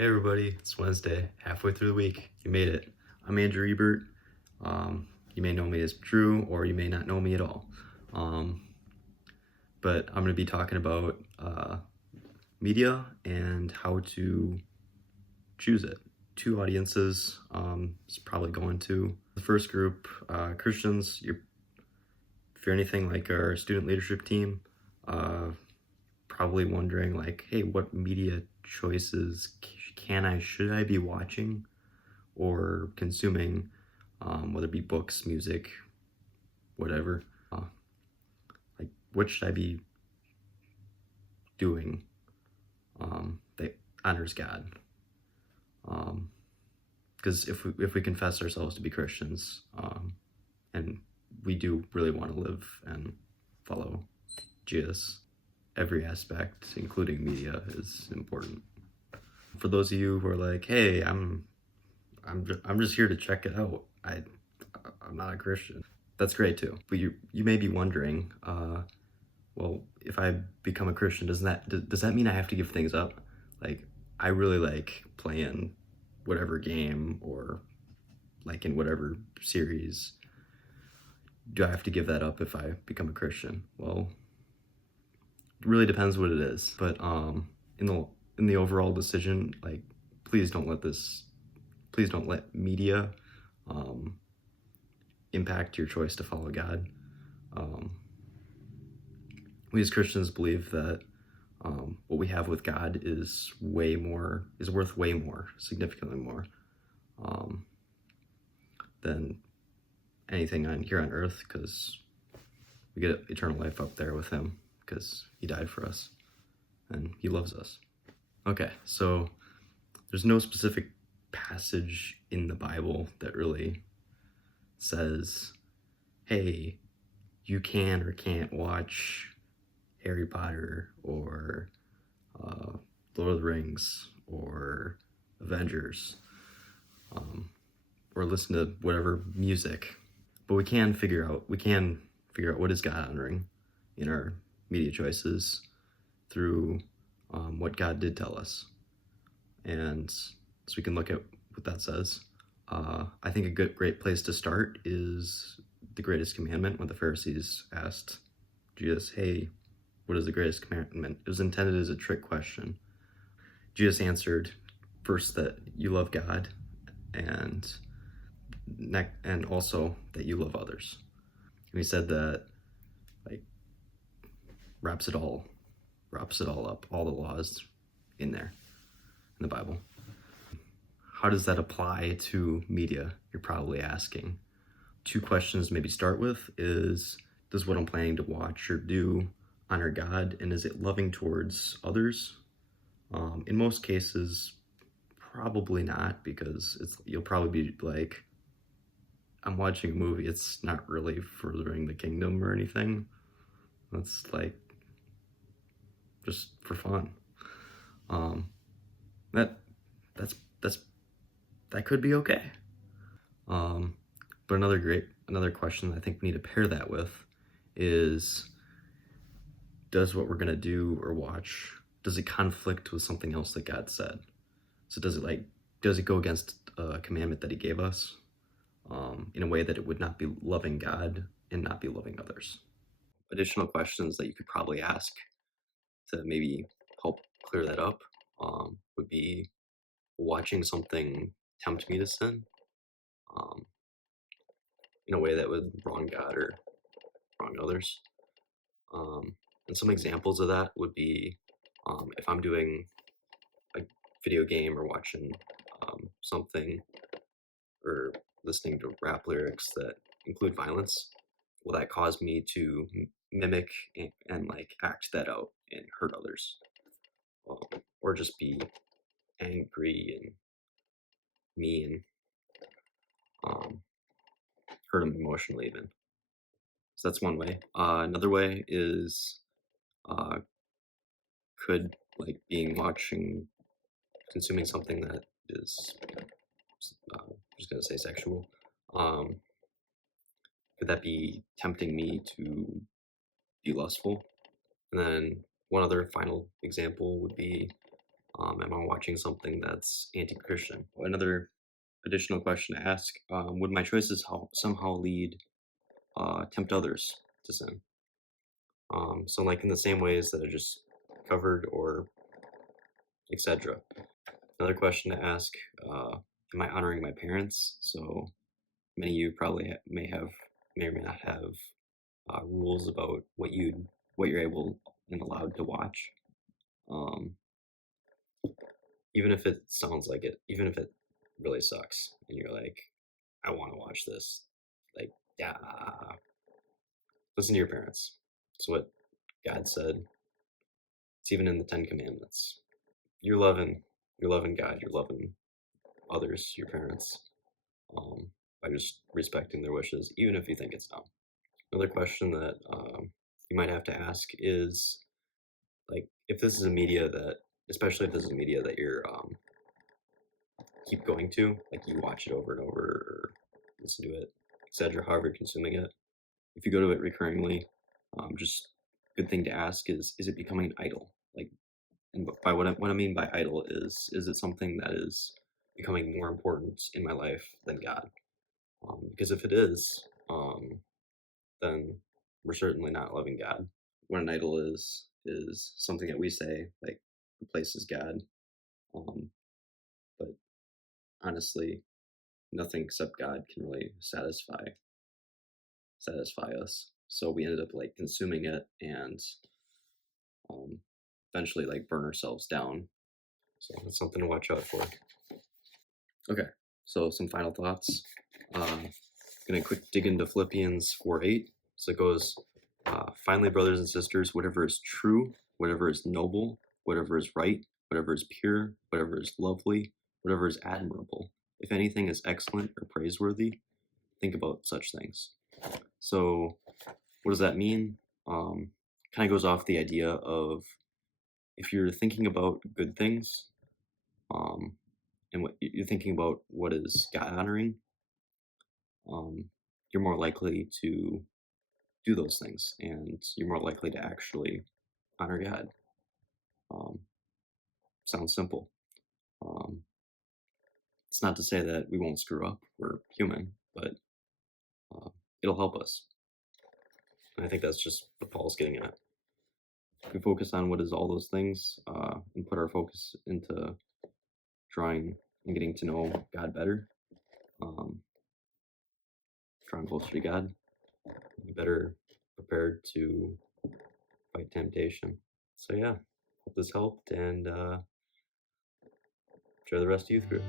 Hey everybody, it's Wednesday, halfway through the week. You made it. I'm Andrew Ebert. You may know me as Drew, or you may not know me at all. Um, but I'm going to be talking about media and how to choose it. Two audiences. It's probably going to the first group, Christians. If you're anything like our student leadership team, uh, probably wondering like, hey, what media choices should I be watching or consuming, whether it be books, music, whatever. Like, what should I be doing that honors God? Because if we confess ourselves to be Christians, and we do really want to live and follow Jesus, every aspect, including media, is important. For those of you who are like, "Hey, I'm just here to check it out. I'm not a Christian." That's great too. But you may be wondering, well, if I become a Christian, does that mean I have to give things up? Like, I really like playing whatever game or like in whatever series. Do I have to give that up if I become a Christian? Well, it really depends what it is. But in the overall decision, like, please don't let this please don't let media um, impact your choice to follow God. Um, we as Christians believe that what we have with God is worth way more, significantly more, um, than anything on here on earth, because we get eternal life up there with Him because He died for us and He loves us. Okay, so there's no specific passage in the Bible that really says, hey, you can or can't watch Harry Potter or Lord of the Rings or Avengers, or listen to whatever music. But we can figure out what is God honoring in our media choices through what God did tell us, and so we can look at what that says. I think a great place to start is the greatest commandment. When the Pharisees asked Jesus, "Hey, what is the greatest commandment?" It was intended as a trick question. Jesus answered first that you love God, and and also that you love others. And he said that, like, wraps it all up, all the laws in there in the Bible. How does that apply to media? You're probably asking. Two questions to maybe start with is, does what I'm planning to watch or do honor God, and is it loving towards others? In most cases, probably not, because you'll probably be like, I'm watching a movie, it's not really furthering the kingdom or anything. That's like just for fun. Um, that that's that's that could be okay. Um, but another question I think we need to pair that with is, does what we're gonna do or watch, does it conflict with something else that God said? So does it go against a commandment that He gave us, in a way that it would not be loving God and not be loving others? Additional questions that you could probably ask to maybe help clear that up, would be, watching something tempt me to sin, um, in a way that would wrong God or wrong others. Um, and some examples of that would be, if I'm doing a video game or watching something or listening to rap lyrics that include violence, will that cause me to mimic and like act that out and hurt others, or just be angry and mean, um, hurt them emotionally even? So that's one way. Another way is, uh, could like being watching consuming something that is, I'm just gonna say sexual. Um, could that be tempting me to be lustful? And then one other final example would be, Am I watching something that's anti-Christian? Another additional question to ask: would my choices somehow tempt others to sin? So, like in the same ways that I just covered, or etc. Another question to ask: am I honoring my parents? So many of you probably may or may not have rules about what you're able and allowed to watch. Um, Even if it sounds like it, even if it really sucks, and you're like, I want to watch this, like, yeah, listen to your parents. It's what God said. It's even in the Ten Commandments. You're loving, you're loving God. You're loving others, your parents, by just respecting their wishes, even if you think it's dumb. Another question that you might have to ask is, like, if this is a media that, especially if this is a media that you're keep going to, like you watch it over and over, or listen to it, etc., however you're consuming it, if you go to it recurringly, just good thing to ask is it becoming an idol? Like, and by what I mean by idol is it something that is becoming more important in my life than God? Because if it is, then we're certainly not loving God. What an idol is something that we say like replaces God, um, but honestly, nothing except God can really satisfy us. So we ended up like consuming it and um, eventually like burn ourselves down. So that's something to watch out for. Okay, so some final thoughts. Gonna quick dig into Philippians 4:8. So it goes, finally, brothers and sisters, whatever is true, whatever is noble, whatever is right, whatever is pure, whatever is lovely, whatever is admirable, if anything is excellent or praiseworthy, think about such things. So what does that mean? Kind of goes off the idea of if you're thinking about good things, um, and what you're thinking about what is God honoring, um, you're more likely to do those things, and you're more likely to actually honor God. Um, Sounds simple. Um, it's not to say that we won't screw up. We're human, but uh, it'll help us. And I think that's just what Paul's getting at. If we focus on what is all those things and put our focus into trying and getting to know God better, um, drawing closer to God, be better prepared to fight temptation. So yeah, hope this helped, and enjoy the rest of youth group.